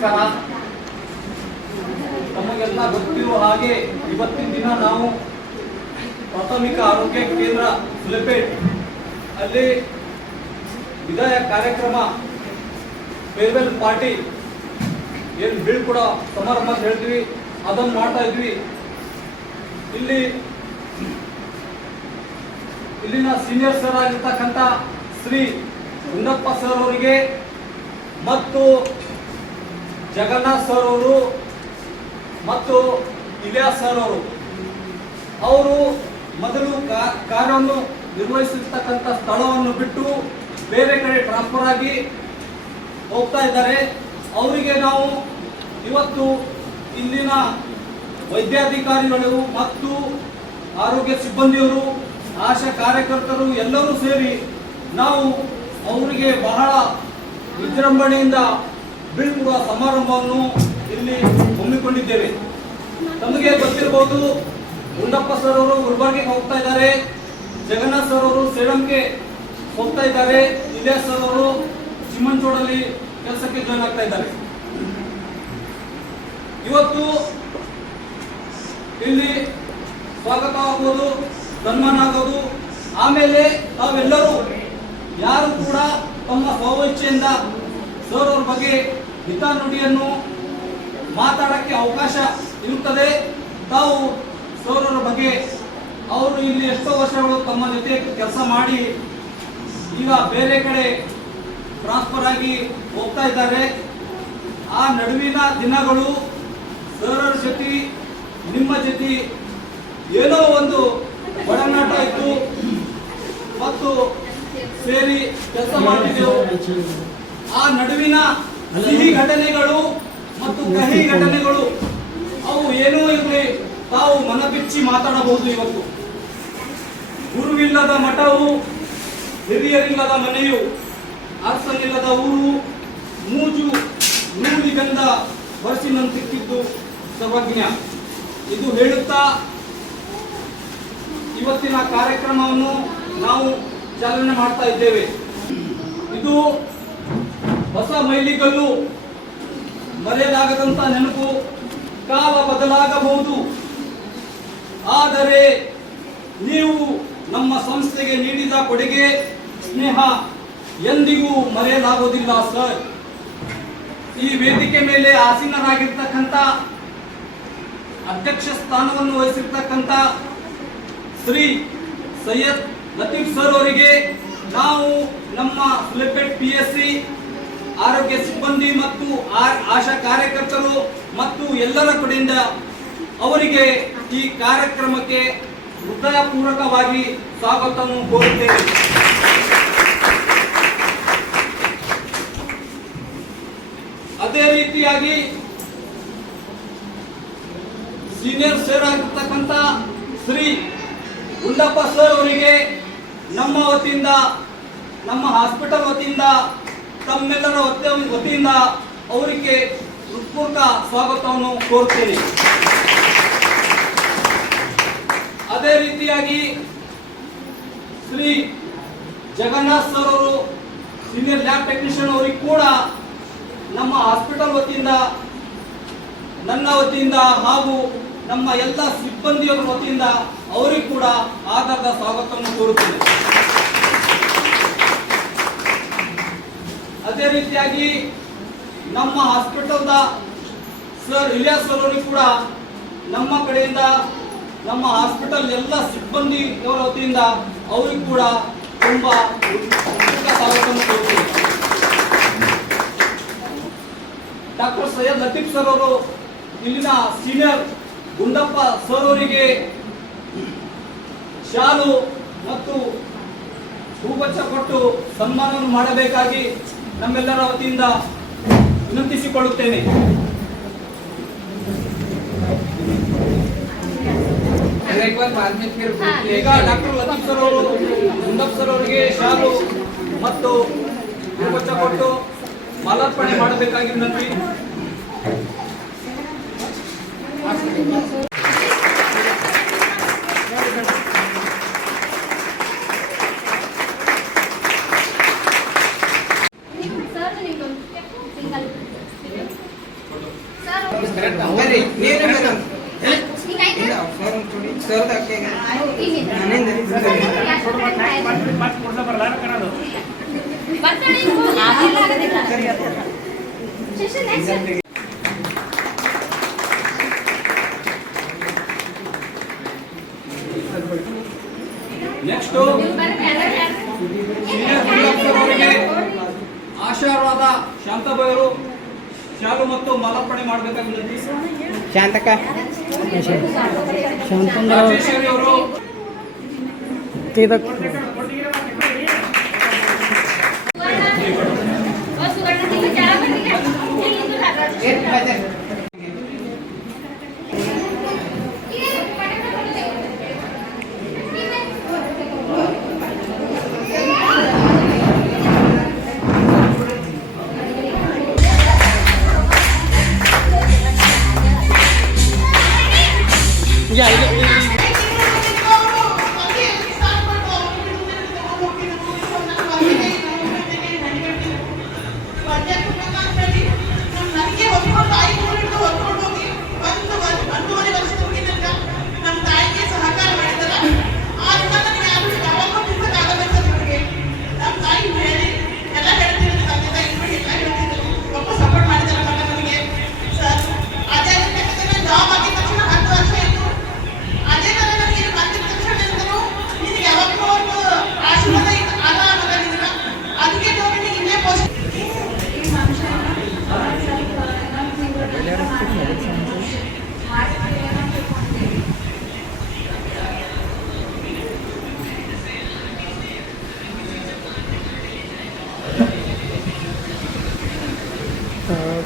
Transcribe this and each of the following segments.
ನಮಸ್ಕಾರ. ನಮಗೆಲ್ಲ ಗೊತ್ತಿರುವ ಹಾಗೆ ಇವತ್ತಿನ ದಿನ ನಾವು ಪ್ರಾಥಮಿಕ ಆರೋಗ್ಯ ಕೇಂದ್ರ ಸುಲೇಪೇಟ್ ಅಲ್ಲಿ ವಿದಾಯ ಕಾರ್ಯಕ್ರಮ ಫೇರ್ವೆಲ್ ಪಾರ್ಟಿ ಏನು ಬೀಳ್ಕೊಡೋ ಸಮಾರಂಭ ಅಂತ ಹೇಳ್ತೀವಿ ಅದನ್ನು ಮಾಡ್ತಾ ಇದ್ವಿ. ಇಲ್ಲಿನ ಸೀನಿಯರ್ ಸರ್ ಆಗಿರ್ತಕ್ಕಂಥ ಶ್ರೀ ಗುಂಡಪ್ಪ ಸರ್ ಅವರಿಗೆ ಮತ್ತು ಜಗನ್ನಾಥ್ ಸರ್ ಅವರು ಮತ್ತು ಇಲಿಯಾಸ್ ಸರ್ ಅವರು ಮೊದಲು ಕಾರ್ಯವನ್ನು ನಿರ್ವಹಿಸಿರ್ತಕ್ಕಂಥ ಸ್ಥಳವನ್ನು ಬಿಟ್ಟು ಬೇರೆ ಕಡೆ ಟ್ರಾನ್ಸ್ಫರ್ ಆಗಿ ಹೋಗ್ತಾ ಇದ್ದಾರೆ. ಅವರಿಗೆ ನಾವು ಇವತ್ತು ಇಲ್ಲಿನ ವೈದ್ಯಾಧಿಕಾರಿಗಳು ಮತ್ತು ಆರೋಗ್ಯ ಸಿಬ್ಬಂದಿಯವರು, ಆಶಾ ಕಾರ್ಯಕರ್ತರು ಎಲ್ಲರೂ ಸೇರಿ ನಾವು ಅವರಿಗೆ ಬಹಳ ವಿಜೃಂಭಣೆಯಿಂದ ಬೀಳ್ಕೊಡುವ ಸಮಾರಂಭವನ್ನು ಇಲ್ಲಿ ಹಮ್ಮಿಕೊಂಡಿದ್ದೇವೆ. ತಮಗೆ ಗೊತ್ತಿರಬಹುದು, ಗುಂಡಪ್ಪ ಸರ್ ಅವರು ಗುಲ್ಬರ್ಗೆ ಹೋಗ್ತಾ ಇದ್ದಾರೆ, ಜಗನ್ನಾಥ್ ಸರ್ ಅವರು ಸೇಡಂಗೆ ಹೋಗ್ತಾ ಇದ್ದಾರೆ, ಇಲಿಯಾಸ್ ಸರ್ ಅವರು ಚಿಮ್ಮಂಚೋಡಲ್ಲಿ ಕೆಲಸಕ್ಕೆ ಜಾಯ್ನ್ ಆಗ್ತಾ ಇದ್ದಾರೆ. ಇವತ್ತು ಇಲ್ಲಿ ಸ್ವಾಗತ ಆಗೋದು, ಸನ್ಮಾನ ಆಗೋದು, ಆಮೇಲೆ ತಾವೆಲ್ಲರೂ ಯಾರು ಕೂಡ ತಮ್ಮ ಸ್ವಇಚ್ಛೆಯಿಂದ ಸರ್ ಅವ್ರ ಬಗ್ಗೆ ಹಿತಾನುಡಿಯನ್ನು ಮಾತಾಡಕ್ಕೆ ಅವಕಾಶ ಇರುತ್ತದೆ. ತಾವು ಸರ್ ಅವರ ಬಗ್ಗೆ ಅವರು ಇಲ್ಲಿ ಎಷ್ಟೋ ವರ್ಷಗಳು ತಮ್ಮ ಜೊತೆ ಕೆಲಸ ಮಾಡಿ ಈಗ ಬೇರೆ ಕಡೆ ಟ್ರಾನ್ಸ್ಫರ್ ಆಗಿ ಹೋಗ್ತಾ ಇದ್ದಾರೆ. ಆ ನಡುವಿನ ದಿನಗಳು ಸರ್ ಜೊತೆ ನಿಮ್ಮ ಜೊತೆ ಏನೋ ಒಂದು ಒಡನಾಟ ಇತ್ತು ಮತ್ತು ಸೇರಿ ಕೆಲಸ ಮಾಡ್ತಿದ್ದೆವು. ಆ ನಡುವಿನ ಸಿಹಿ ಘಟನೆಗಳು ಮತ್ತು ಕಹಿ ಘಟನೆಗಳು ಅವು ಏನೂ ಇರಲಿ, ತಾವು ಮನಬಿಚ್ಚಿ ಮಾತಾಡಬಹುದು. ಇವತ್ತು ಗುರುವಿಲ್ಲದ ಮಠವು, ಹಿರಿಯರಿಲ್ಲದ ಮನೆಯು, ಅರಸನಿಲ್ಲದ ಊರು, ಮೂಜು ನೂಲಿಗಂಧ ವರ್ಷಿನಂತಿಕ್ಕಿದ್ದು ಸರ್ವಜ್ಞ. ಇದು ಹೇಳುತ್ತಾ ಇವತ್ತಿನ ಕಾರ್ಯಕ್ರಮವನ್ನು ನಾವು ಚಾಲನೆ ಮಾಡ್ತಾ ಇದ್ದೇವೆ. ಇದು ಹೊಸ ಮೈಲಿಗಲ್ಲು, ಮರೆಯಲಾಗದಂತ ನೆನಪು. ಕಾಲ ಬದಲಾಗಬಹುದು, ಆದರೆ ನೀವು ನಮ್ಮ ಸಂಸ್ಥೆಗೆ ನೀಡಿದ ಕೊಡುಗೆ, ಸ್ನೇಹ ಎಂದಿಗೂ ಮರೆಯಲಾಗುವುದಿಲ್ಲ ಸರ್. ಈ ವೇದಿಕೆ ಮೇಲೆ ಆಸೀನರಾಗಿರ್ತಕ್ಕಂಥ, ಅಧ್ಯಕ್ಷ ಸ್ಥಾನವನ್ನು ವಹಿಸಿರ್ತಕ್ಕಂಥ ಶ್ರೀ ಸೈಯದ್ ಲತೀಫ್ ಸರ್ ಅವರಿಗೆ ನಾವು ನಮ್ಮ ಸುಲೇಪೇಟ್ PSC ಆರೋಗ್ಯ ಸಿಬ್ಬಂದಿ ಮತ್ತು ಆಶಾ ಕಾರ್ಯಕರ್ತರು ಮತ್ತು ಎಲ್ಲರ ಕಡೆಯಿಂದ ಅವರಿಗೆ ಈ ಕಾರ್ಯಕ್ರಮಕ್ಕೆ ಹೃದಯಪೂರ್ವಕವಾಗಿ ಸ್ವಾಗತವನ್ನು ಕೋರುತ್ತೇವೆ. ಅದೇ ರೀತಿಯಾಗಿ ಸೀನಿಯರ್ ಸರ್ ಆಗಿರ್ತಕ್ಕಂಥ ಶ್ರೀ ಗುಂಡಪ್ಪ ಸರ್ ಅವರಿಗೆ ನಮ್ಮ ವತಿಯಿಂದ, ನಮ್ಮ ಹಾಸ್ಪಿಟಲ್ ವತಿಯಿಂದ, ತಮ್ಮೆಲ್ಲರ ವತಿಯಿಂದ ಅವರಿಗೆ ಹೃತ್ಪೂರ್ವಕ ಸ್ವಾಗತವನ್ನು ಕೋರುತ್ತೇನೆ. ಅದೇ ರೀತಿಯಾಗಿ ಶ್ರೀ ಜಗನ್ನಾಥ್ ಸರ್ ಅವರು ಸೀನಿಯರ್ ಲ್ಯಾಬ್ ಟೆಕ್ನಿಷಿಯನ್ ಅವರಿಗೆ ಕೂಡ ನಮ್ಮ ಹಾಸ್ಪಿಟಲ್ ವತಿಯಿಂದ, ನನ್ನ ವತಿಯಿಂದ ಹಾಗೂ ನಮ್ಮ ಎಲ್ಲ ಸಿಬ್ಬಂದಿಯವರ ವತಿಯಿಂದ ಅವರಿಗೂ ಕೂಡ ಆಧಾರದ ಸ್ವಾಗತವನ್ನು ಕೋರುತ್ತೇನೆ. ಅದೇ ರೀತಿಯಾಗಿ ನಮ್ಮ ಹಾಸ್ಪಿಟಲ್ದ ಸರ್ ಇಲಿಯಾಸ್ ಸರ್ ಅವರಿಗೂ ಕೂಡ ನಮ್ಮ ಕಡೆಯಿಂದ, ನಮ್ಮ ಹಾಸ್ಪಿಟಲ್ ಎಲ್ಲ ಸಿಬ್ಬಂದಿಯವರ ವತಿಯಿಂದ ಅವರಿಗೂ ಕೂಡ ತುಂಬಾ ಸ್ವಾಗತವನ್ನು ಕೋರುತ್ತೇನೆ. ಡಾಕ್ಟರ್ ಸೈಯದ್ ಲತೀಫ್ ಸರ್ ಅವರು ಇಲ್ಲಿನ ಸೀನಿಯರ್ ಗುಂಡಪ್ಪ ಸರ್ ಅವರಿಗೆ ಶಾಲು ಮತ್ತು ಹೂಗುಚ್ಛ ಕೊಟ್ಟು ಸನ್ಮಾನವನ್ನು ಮಾಡಬೇಕಾಗಿ ನಮ್ಮೆಲ್ಲರ ವತಿಯಿಂದ ವಿನಂತಿಸಿಕೊಳ್ಳುತ್ತೇನೆ. ಈಗ ಡಾಕ್ಟರ್ ಲತೀಫ್ ಸರ್ ಅವರು ಗುಂಡಪ್ಪ ಸರ್ ಅವರಿಗೆ ಶಾಲು ಮತ್ತು ಹೂಗುಚ್ಛ ಕೊಟ್ಟು ಮಾಲಾರ್ಪಣೆ ಮಾಡಬೇಕಾಗಿ ವಿನಂತಿ. ಬರ್ರಿ ನೀನು ಮೇಡಮ್ ಇಲ್ಲ ಫಾರ್ಮ್ ಕೊಡಿ ಸರ್ದ ನೆಕ್ಸ್ಟ್ ಸೀನಿಯರ್ ಗುಂಡಪ್ಪ ಅವರಿಗೆ ಆಶೀರ್ವಾದ ಶಾಂತಬೈರು ಶಾಲು ಮತ್ತು ಮಾಲಾರ್ಪಣೆ ಮಾಡಬೇಕಾಗಿದೆ. ಶಾಂತಕ ರಾಜೇಶ್ವರಿ ಅವರು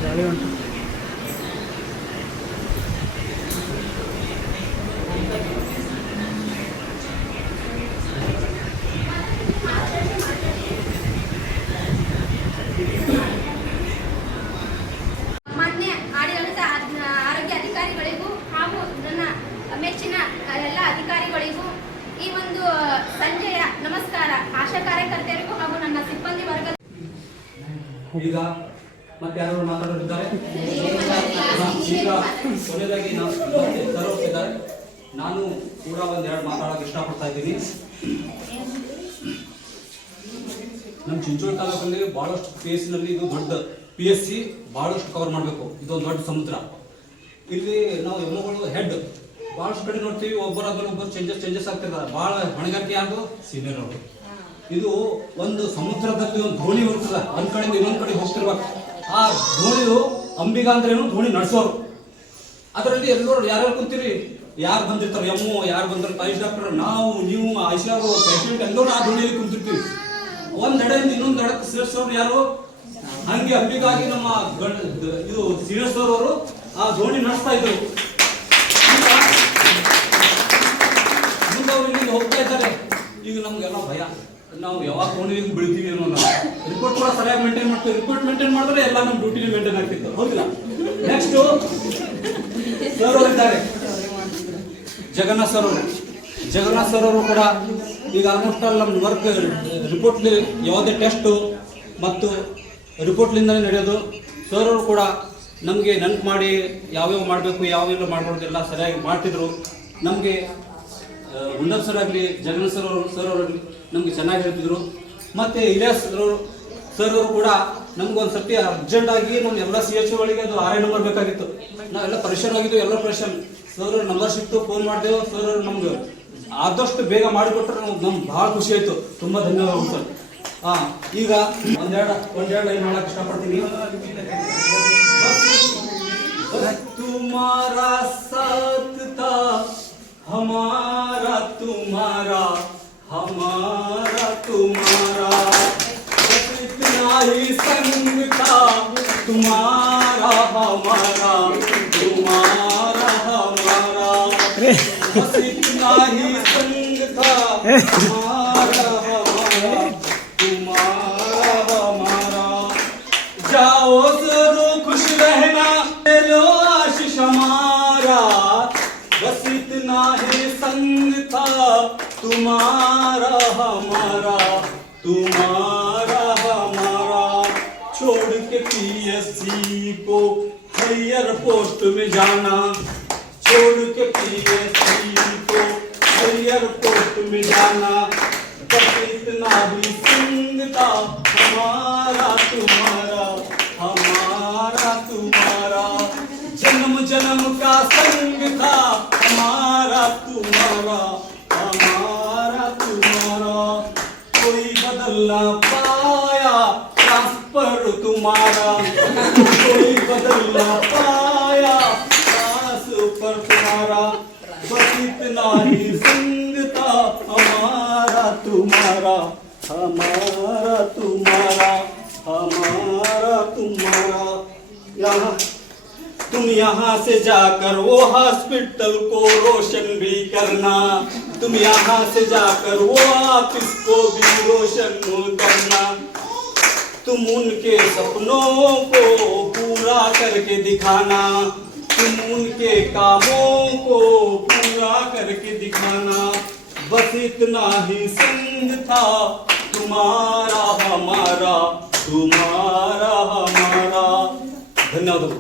ಗಾಳಿ ಉಂಟು. ಮಾನ್ಯ ಆಡಳಿತ ಆರೋಗ್ಯ ಅಧಿಕಾರಿಗಳಿಗೂ ಹಾಗೂ ನನ್ನ ಮೆಚ್ಚಿನ ಎಲ್ಲ ಅಧಿಕಾರಿಗಳಿಗೂ ಈ ಒಂದು ಸಂಜೆಯ ನಮಸ್ಕಾರ. ಆಶಾ ಕಾರ್ಯಕರ್ತೆಯರಿಗೂ ಹಾಗೂ ನನ್ನ ಸಿಬ್ಬಂದಿ ವರ್ಗ. ಈಗ ಮತ್ತೆ ಯಾರು ಮಾತಾಡೋರಿದ್ದಾರೆ? ಈಗ ಕೊನೆಯದಾಗಿ ಹೋಗ್ತಿದ್ದಾರೆ. ನಾನು ಕೂಡ ಒಂದೆರಡು ಮಾತಾಡೋಕೆ ಇಷ್ಟಪಡ್ತಾ ಇದ್ದೀನಿ. ನಮ್ಮ ಚಿಂಚೋಳಿ ತಾಲೂಕಲ್ಲಿ ಬಹಳಷ್ಟು PSನಲ್ಲಿ ಇದು ದೊಡ್ಡ PSC ಬಹಳಷ್ಟು ಕವರ್ ಮಾಡಬೇಕು. ಇದೊಂದು ದೊಡ್ಡ ಸಮುದ್ರ. ಇಲ್ಲಿ ನಾವು ಎಮ್ಮಗಳು ಹೆಡ್ ಬಹಳಷ್ಟು ಕಡೆ ನೋಡ್ತೀವಿ, ಒಬ್ಬರಾದ್ಮೇಲೆ ಒಬ್ಬರು ಚೇಂಜಸ್ ಆಗ್ತಿರ್ತಾರೆ. ಬಹಳ ಹೊಣೆಗಾರಿಕೆ ಯಾರು? ಸೀನಿಯರ್ ಅವರು. ಇದು ಒಂದು ಸಮುದ್ರದಲ್ಲಿ ಒಂದು ದೋಣಿ ಬರ್ತದೆ, ಒಂದ್ ಕಡೆಯಿಂದ ಇನ್ನೊಂದ್ ಕಡೆ ಹೋಗ್ತಿರ್ಬೇಕು. ಆ ದೋಣಿಯು ಅಂಬಿಗ ಅಂದ್ರೇನು? ದೋಣಿ ನಡೆಸೋರು. ಅದರಲ್ಲಿ ಎಲ್ಲರೂ ಯಾರ್ಯಾರು ಕುಂತೀರಿ, ಯಾರು ಬಂದಿರ್ತಾರೆ, ಎಮ್ಮು ಯಾರು ಬಂದಿರ್ತಾರೆ, ಐಸ್ ಡಾಕ್ಟರ್, ನಾವು ನೀವು ಐಸಿಆರ್ ಪೇಷಂಟ್ ಎಲ್ಲರೂ ಆ ದೋಣಿಯಲ್ಲಿ ಕುಂತಿರ್ತೀವಿ. ಒಂದ್ ಎಡೆಯಿಂದ ಇನ್ನೊಂದ್ ಎಡಕ್ಕೆ ಸೇರಿಸೋರು ಯಾರು? ಹಂಗೆ ಅಂಬಿಗಾಗಿ ನಮ್ಮ ಇದು ಸೀನಿಯರ್ಸ್ ಅವರು ಆ ದೋಣಿ ನಡೆಸ್ತಾ ಇದ್ರು. ಮುಂದೆ ಅವ್ರು ಇಲ್ಲಿಂದ ಹೋಗ್ತಾ ಇದ್ದಾರೆ. ಈಗ ನಮ್ಗೆಲ್ಲ ಭಯ, ನಾವು ಯಾವಾಗ ದೋಣಿಗೆ ಬೀಳ್ತೀವಿ ಅನ್ನೋ. ರಿಪೋರ್ಟ್ ಕೂಡ ಸರಿಯಾಗಿ ಮೇಂಟೈನ್ ಮಾಡ್ತೀವಿ. ರಿಪೋರ್ಟ್ ಮೇಂಟೈನ್ ಮಾಡಿದ್ರೆ ಎಲ್ಲ ನಮ್ಮ ಡ್ಯೂಟಿಲಿ ಮೇಂಟೈನ್ ಆಗ್ತಿತ್ತು, ಹೌದಿಲ್ಲ? ನೆಕ್ಸ್ಟ್ ಸರ್ ಅವರು ಇದ್ದಾರೆ, ಜಗನ್ನಾಥ್ ಸರ್ ಅವರು. ಜಗನ್ನಾಥ್ ಸರ್ ಅವರು ಕೂಡ ಈಗ ಆಲ್ಮೋಸ್ಟ್ ಆಲ್ ನಮ್ಮ ವರ್ಕ್ ರಿಪೋರ್ಟ್ ಯಾವುದೇ ಟೆಸ್ಟ್ ಮತ್ತು ರಿಪೋರ್ಟ್ಲಿಂದಲೇ ನಡೆಯೋದು. ಸರ್ ಅವರು ಕೂಡ ನಮಗೆ ನೆನಪು ಮಾಡಿ ಯಾವ್ಯಾವ ಮಾಡಬೇಕು ಯಾವೆಲ್ಲ ಮಾಡ್ಬಾರ್ದೆಲ್ಲ ಸರಿಯಾಗಿ ಮಾಡ್ತಿದ್ರು. ನಮಗೆ ಗುಂಡಪ್ಪ ಸರ್ ಆಗಲಿ, ಜಗನ್ನಾಥ್ ಸರ್ ಅವರಾಗಲಿ ನಮಗೆ ಚೆನ್ನಾಗಿ ಹೇಳ್ತಿದ್ರು. ಮತ್ತು ಇಲಿಯಾಸ್ ಸರ್ ಅವರು ಕೂಡ ನಮ್ಗೊಂದು ಸರ್ತಿ ಅರ್ಜೆಂಟ್ ಆಗಿ ನಮ್ಮ ಎಲ್ಲ CHO ಗಳಿಗೆ ಅದು RI ನಂಬರ್ ಬೇಕಾಗಿತ್ತು. ನಾವೆಲ್ಲ ಪರಿಶನ್ ಆಗಿದ್ದು, ಎಲ್ಲ ಪರಿಶನ್. ಸರ್ ನಂಬರ್ ಸಿಕ್ತು, ಫೋನ್ ಮಾಡಿದೆವು. ಸರ್ ಅವರು ನಮ್ಗೆ ಆದಷ್ಟು ಬೇಗ ಮಾಡಿಕೊಟ್ರೆ ನಮ್ಗೆ ಭಾಳ ಖುಷಿ ಆಯಿತು. ತುಂಬ ಧನ್ಯವಾದಗಳು ಸರ್. ಈಗ ಒಂದೆರಡು ಲೈನ್ ಮಾಡಕ್ಕೆ ಇಷ್ಟಪಡ್ತೀನಿ. तुम्हारा साथ था हमारा तुम्हारा, हमारा तुम्हारा, बस इतना ही संग था तुम्हारा हमारा, तुम्हारा हमारा, बस इतना ही संग था तुम्हारा हमारा, तुम्हारा हमारा। जाओ सरो खुश रहना, लो आशीष हमारा, बस इतना ही संग था तुम्हारा हमारा, तुम्हारा हमारा। छोड़ के PSC को हायर पोस्ट में जाना, छोड़ के पीएससी को हायर पोस्ट में जाना, बस इतना भी संग था हमारा तुम्हारा, हमारा तुम्हारा, जन्म जन्म का संग था हमारा तुम्हारा, हमारा तुम्हारा, कोई बदल ना पाया ट्रांसफर तुम्हारा, कोई बदल ना पाया ट्रांसफर तुम्हारा, बस इतना ही संग था हमारा तुम्हारा, हमारा तुम्हारा, हमारा तुम्हारा। यहाँ तुम यहाँ से जाकर वो हॉस्पिटल को रोशन भी करना, तुम यहाँ से जाकर वो ऑफिस को भी रोशन करना, तुम उनके सपनों को पूरा करके दिखाना, तुम उनके कामों को पूरा करके दिखाना, बस इतना ही संग था तुम्हारा हमारा, तुम्हारा हमारा। धन्यवाद।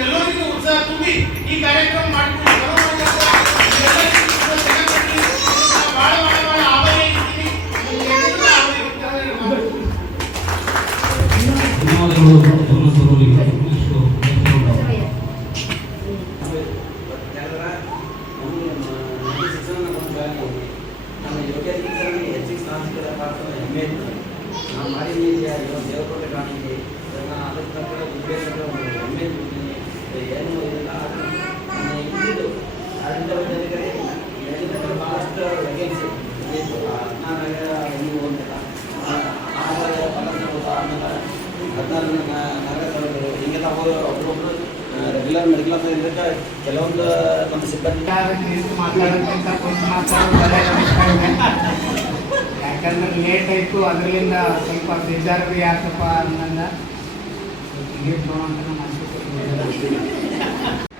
ಎಲ್ಲರಿಗೂ ಉತ್ಸಾಹ ತುಂಬಿ ಈ ಕಾರ್ಯಕ್ರಮ ಮಾಡಿಕೊಂಡು ಬಹಳ ಬಹಳ ಬಹಳ ಆಭಾರಿ ಇದ್ದೀನಿ. ರೆಗ್ಯುಲರ್ ಮೆಡಿಕಲ್ ಆಫೀಸರ್ ಕೆಲವೊಂದು ನಮ್ಮ ಸಿಬ್ಬಂದಿ ಮಾತಾಡೋಕ್ಕಿಂತ ಕುಂತು ಯಾಕಂದ್ರೆ ಲೇಟ್ ಆಯಿತು, ಅದರಿಂದ ಸ್ವಲ್ಪ ಬೇಜಾರು ಭೀ ಯಾಕಪ್ಪ ಅನ್ನಂದ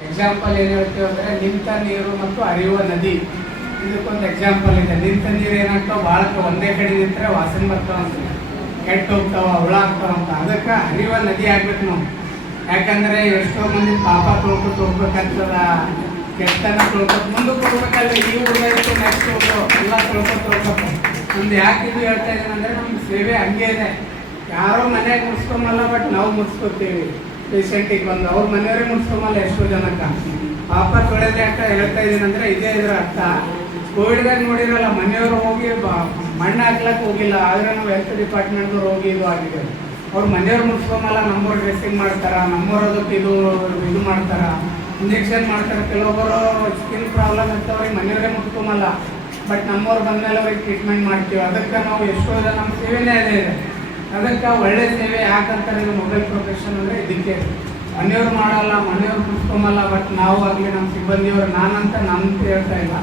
ಎಕ್ಸಾಂಪಲ್ ಏನು ಹೇಳ್ತೀವಿ ಅಂದರೆ ನಿಂತ ನೀರು ಮತ್ತು ಹರಿಯುವ ನದಿ, ಇದಕ್ಕೊಂದು ಎಕ್ಸಾಂಪಲ್ ಇದೆ. ನಿಂತ ನೀರು ಏನಾಗ್ತಾವ ಭಾಳ ಒಂದೇ ಕಡೆ ನಿಂತರೆ ವಾಸನೆ ಬರ್ತಾವಂತ, ಕೆಟ್ಟು ಹೋಗ್ತಾವ, ಹುಳ ಆಗ್ತಾವಂತ. ಅದಕ್ಕೆ ಹರಿಯುವ ನದಿ ಆಗ್ಬೇಕು ನಾವು. ಯಾಕಂದರೆ ಎಷ್ಟೋ ಮಂದಿ ಪಾಪ ತೊಳ್ಕೊತ ಹೋಗ್ಬೇಕಾಗ್ತದ, ಕೆಟ್ಟನ ತೊಳ್ಕೊತ ಮುಂದಕ್ಕೆ ಹೋಗ್ಬೇಕಲ್ಲ. ಈ ಹುಡುಗಕ್ಕೆ ನೆಕ್ಸ್ಟ್ ಎಲ್ಲ ತೊಳ್ಕೊತ ಹೋಗ್ಬೇಕು. ನಮ್ದು ಯಾಕೆ ಇದು ಹೇಳ್ತಾ ಇದ್ದೀನಿ ಅಂದರೆ ನಮ್ಮ ಸೇವೆ ಹಂಗೆ ಇದೆ. ಯಾರೋ ಮನೆಯಾಗ ಮುಗಿಸ್ಕೊಂಬಲ್ಲ, ಬಟ್ ನಾವು ಮುಗಿಸ್ಕೊತೀವಿ. ಪೇಷಂಟಿಗೆ ಬಂದು ಅವ್ರ ಮನೆಯವರೇ ಮುಗಿಸ್ಕೊಂಬಲ್ಲ ಎಷ್ಟೋ ಜನಕ್ಕೆ. ಪಾಪ ತೊಳೆದೇ ಅಂತ ಹೇಳ್ತಾ ಇದ್ದೀನಿ ಅಂದರೆ ಇದೇ ಇದರ ಅರ್ಥ. ಕೋವಿಡ್ದಾಗ ನೋಡಿರಲ್ಲ, ಮನೆಯವರು ಹೋಗಿ ಮಣ್ಣು ಹಾಕ್ಲಕ್ಕೆ ಹೋಗಿಲ್ಲ, ಆದರೆ ನಾವು ಹೆಲ್ತ್ ಡಿಪಾರ್ಟ್ಮೆಂಟ್ದವ್ರು ಹೋಗಿ ಇದು ಆಗಿದೆ. ಅವ್ರು ಮನೆಯವ್ರು ಮುಗಿಸ್ಕೊಂಬಲ್ಲ, ನಮ್ಮವ್ರು ಡ್ರೆಸ್ಸಿಂಗ್ ಮಾಡ್ತಾರ, ನಮ್ಮವ್ರು ಅದಕ್ಕೆ ಇದು ಮಾಡ್ತಾರ, ಇಂಜೆಕ್ಷನ್ ಮಾಡ್ತಾರೆ. ಕೆಲವೊಬ್ಬರು ಸ್ಕಿನ್ ಪ್ರಾಬ್ಲಮ್ ಇರ್ತವ್ರಿಗೆ ಮನೆಯವರೇ ಮುಗಿಸ್ಕೊಂಬಲ್ಲ, ಬಟ್ ನಮ್ಮವ್ರು ಬಂದಮೇಲೆ ಅವ್ರಿಗೆ ಟ್ರೀಟ್ಮೆಂಟ್ ಮಾಡ್ತೀವಿ. ಅದಕ್ಕೆ ನಾವು ಎಷ್ಟೋ ಜನ ನಮ್ಮ ಸೇವೆನೇ ಅದೇ ಇದೆ. ಅದಕ್ಕೆ ಒಳ್ಳೆ ಸೇವೆ ಯಾಕಂತಾರೆ ಇದು ಮೊಬೈಲ್ ಪ್ರೊಫೆಷನ್ ಅಂದರೆ ಇದಕ್ಕೆ. ಮನೆಯವ್ರು ಮಾಡಲ್ಲ, ಮನೆಯವ್ರು ಮುಗಿಸ್ಕೊಂಬಲ್ಲ, ಬಟ್ ನಾವು ಆಗಲಿ ನಮ್ಮ ಸಿಬ್ಬಂದಿಯವರು, ನಾನಂತ ನಮ್ದು ಹೇಳ್ತಾ ಇಲ್ಲ,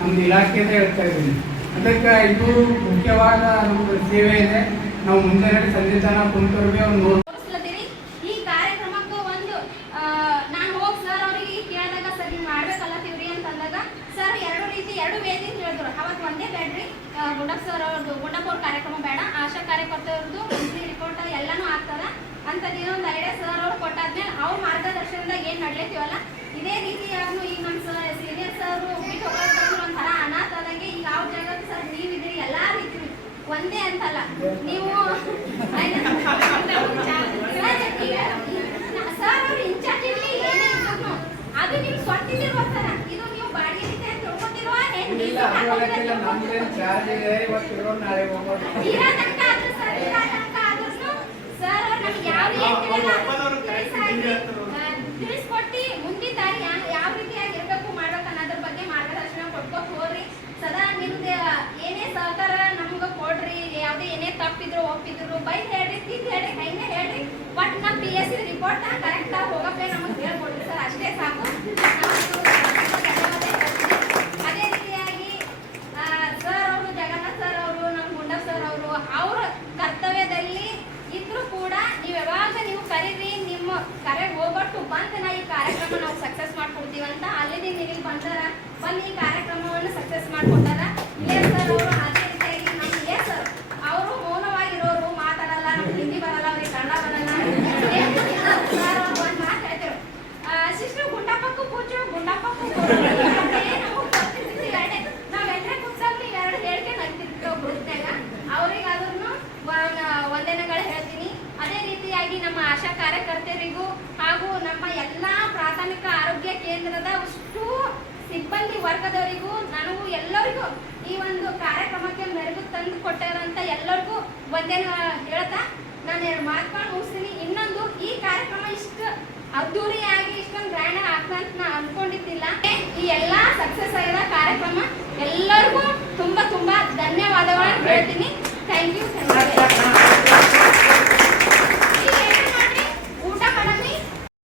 ನಮ್ದು ಇಲಾಖೆದೇ ಹೇಳ್ತಾ ಇದ್ದೀನಿ. ಅದಕ್ಕೆ ಇದು ಮುಖ್ಯವಾದ ನಮ್ಮದು ಸೇವೆ ಇದೆ. ನಾವು ಮುಂಜಾನೆ ಸಂಜೆ ತನಕ ಕುಂತವ್ರಿಗೆ ಒಂದು ಈ ಕಾರ್ಯಕ್ರಮಕ್ಕೆ ಒಂದು ನಾನು ಹೋಗಿ ಸರ್ ಅವರಿಗೆ ಕೇಳಿದಾಗ ಸರ್ ನೀವು ಮಾಡ್ಬೇಕಲ್ಲತ್ತೀವ್ರಿ ಅಂತಂದಾಗ ಸರ್ ಎರಡು ವೇದಿ ಹೇಳಿದ್ರು. ಅವತ್ತು ಒಂದೇ ಬೇಡ್ರಿ, ಗುಂಡಪ್ಪ ಸರ್ ಅವ್ರದ್ದು ಗುಂಡಪ್ಪ ಅವ್ರ ಕಾರ್ಯಕ್ರಮ ಬೇಡ, ಆಶಾ ಕಾರ್ಯಕರ್ತೆಯವ್ರದ್ದು ಮಂತ್ಲಿ ರಿಪೋರ್ಟ್ ಎಲ್ಲನೂ ಆಗ್ತದ ಅಂತ ಇನ್ನೊಂದು ಐಡಿಯಾ ಸರ್ ಅವ್ರು ಕೊಟ್ಟಾದ್ಮೇಲೆ ಅವ್ರ ಮಾರ್ಗದರ್ಶನದಾಗ ಏನು ನಡ್ಲೇತೀವಲ್ಲ ಇದೇ ರೀತಿಯಾಗೂ ಈಗ ನಮ್ಮ ಸೀನಿಯರ್ ಸರ್ ಬಿಟ್ಟು ಹೋಗೋದು ಒಂಥರ ಅನಾಥ ಆದಂಗೆ. ಈಗ ಯಾವ ಜಾಗಕ್ಕೆ ಸರ್ ನೀವಿದ್ರಿ ಎಲ್ಲ ರೀತಿ ಒಂದೇ ಅಂತಲ್ಲ, ನೀವು ಸರ್ ಅವ್ರು ಇನ್ಚಾರ್ಜ್ ಇರಲಿ ಏನೇ ಇದ್ರು ಅದು ನೀವು ಸ್ವಂತಿದ್ದೀರಿ ಬರ್ತಾರ. ಇದು ನೀವು ಬಾಡಿಗೆ ರೀತಿ ಅಂತ ತಿಳ್ಕೊತಿರುವ ಸರ್ ನಮ್ಗೆ ಯಾವ ತಿಳಿಸ್ಕೊಟ್ಟು ಮುಂದಿನ ದಾರಿ ಯಾವ ರೀತಿಯಾಗಿ ಇರಬೇಕು ಮಾಡ್ಬೇಕು ಅನ್ನೋದ್ರ ಬಗ್ಗೆ ಮಾರ್ಗದರ್ಶನ ಕೊಟ್ಕೊತ ಹೋಗ್ರಿ. ಸದಾ ನಿಮ್ದು ಏನೇ ಸಹಕಾರ ನಮ್ಗೆ ಕೊಡ್ರಿ. ಯಾವುದೇ ಏನೇ ತಪ್ಪಿದ್ರು ಒಪ್ಪಿದ್ರು ಬೈದ್ ಹೇಳ್ರಿ, ತಿಂದು ಹೇಳ್ರಿ, ಹೆಂಗೆ ಹೇಳ್ರಿ, ಬಟ್ ನಮ್ಮ PSC ರಿಪೋರ್ಟ್ ಕರೆಕ್ಟ್ ಆಗಿ ಹೋಗಕ್ಕೆ ನಮಗೆ ಹೇಳ್ಕೊಡ್ರಿ ಸರ್, ಅಷ್ಟೇ ಸಾಕು. ಅದೇ ರೀತಿಯಾಗಿ ಸರ್ ಅವರು, ಜಗನ್ನಾಥ್ ಸರ್ ಅವರು, ನಮ್ಮ ಗುಂಡಪ್ಪ ಸರ್ ಅವರು ಅವ್ರ ಕರ್ತವ್ಯದಲ್ಲಿ ಇದ್ರೂ ಕರೀರಿ, ನಿಮ್ಮ ಕರೆ ಹೋಗ್ಬಿಟ್ಟು ಬಂದು ನಾ ಈ ಕಾರ್ಯಕ್ರಮ ನಾವು ಸಕ್ಸಸ್ ಮಾಡ್ಕೊಡ್ತೀವಂತ ಅಲ್ಲಿಂದ ನಿಮಗೆ ಬಂದಾರ, ಬಂದು ಈ ಕಾರ್ಯಕ್ರಮವನ್ನು ಸಕ್ಸಸ್ ಮಾಡ್ಕೊಟ್ಟಾರ. ಇಲ್ಲೇ ಸರ್ ಅವರು ಅದೇ ರೀತಿಯಾಗಿ ನಮ್ಮ ಇಲ್ಲೇ ಸರ್ ಅವರು ಮೌನವಾಗಿರೋರು, ಮಾತಾಡಲ್ಲ, ನಮ್ಗೆ ಹಿಂದಿ ಬರಲ್ಲ, ಅವ್ರಿಗೆ ಕನ್ನಡ ಬರಲ್ಲ. ಸರ್ ಅವ್ರು ಒಂದು ಮಾತು ಹೇಳ್ತಿರು, ಸಿಸ್ಟರ್ ಗುಂಡಪ್ಪಕ್ಕೂ ಪೂಜು ಗುಂಡಪ್ಪಕ್ಕೂ ನಾವ್ ಎಣ್ಣೆ ಕೂತಾಗ ಎರಡು ಹೇಳಿಕೆ ನಗ್ತಿರ್ತೇವೆ ಗ್ರೂಪ್ನಾಗ. ಅವ್ರಿಗಾದ್ರೂ ವಂದನೆಗಳು ಹೇಳ್ತೀನಿ. ಅದೇ ರೀತಿಯಾಗಿ ನಮ್ಮ ಆಶಾ ಕಾರ್ಯಕರ್ತರಿಗೂ ಹಾಗೂ ನಮ್ಮ ಎಲ್ಲಾ ಪ್ರಾಥಮಿಕ ಆರೋಗ್ಯ ಕೇಂದ್ರದ ಅಷ್ಟು ಸಿಬ್ಬಂದಿ ವರ್ಗದವರಿಗೂ ನನಗೂ ಎಲ್ಲರಿಗೂ ಈ ಒಂದು ಕಾರ್ಯಕ್ರಮಕ್ಕೆ ಮೆರುಗು ತಂದು ಕೊಟ್ಟಾರಂತ ಎಲ್ಲರಿಗೂ ವಂದನೆ ಹೇಳ್ತಾ ನಾನು ಎರಡು ಮಾತುಗಳು ಮುಗಿಸ್ತೀನಿ. ಇನ್ನೊಂದು, ಈ ಕಾರ್ಯಕ್ರಮ ಇಷ್ಟು ಅದ್ದೂರಿಯಾಗಿ ಇಷ್ಟೊಂದು ಗ್ರ್ಯಾಂಡ್ ಆಗ್ತಂತ ನಾ ಅನ್ಕೊಂಡಿದ್ದಿಲ್ಲ. ಈ ಎಲ್ಲಾ ಸಕ್ಸಸ್ ಆಗಿರೋ ಕಾರ್ಯಕ್ರಮ ಎಲ್ಲರಿಗೂ ತುಂಬಾ ಧನ್ಯವಾದಗಳನ್ನು ಹೇಳ್ತೀನಿ. Thank you.